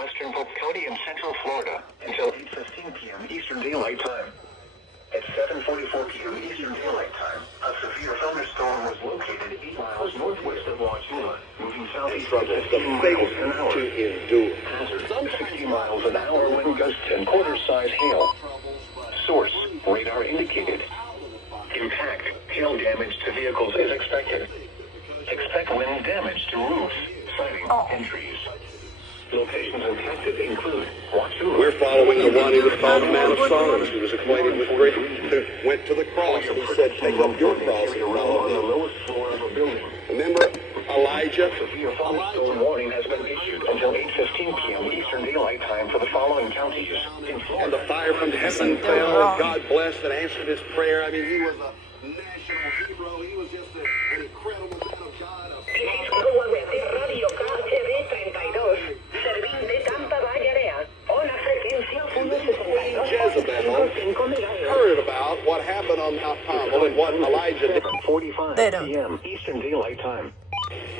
northwestern Polk County in central Florida until 8:15 p.m. Eastern Daylight Time. At 7:44 p.m. Eastern Daylight Time, a severe thunderstorm was located 8 miles northwest of Wauchula, moving southeast at 15 miles an hour. Hazard, 60 miles an hour wind gusts and quarter-size hail. Source, radar indicated. Impact, hail damage to vehicles is expected. Expect wind damage to roofs, siding, and trees. Locations impacted include Wauchula. We're following the one who was called a man of sorrows, who was acquainted with grief, who went to the cross and he said, take up your cross and follow on the him. lowest floor of a building. Remember Elijah? Severe thunderstorm warning has been issued until 8:15 p.m. Eastern Daylight Time for the following counties. And the fire from heaven fell, and God blessed and answered his prayer. I mean, he was a national hero. He was just an incredible man of God. Radio KHD 32, Servín de Tampa Bay Area, una frecuencia 162.5 Heard about what happened on Mount Carmel and what Elijah did. 45 They don't. p.m. Eastern Daylight Time.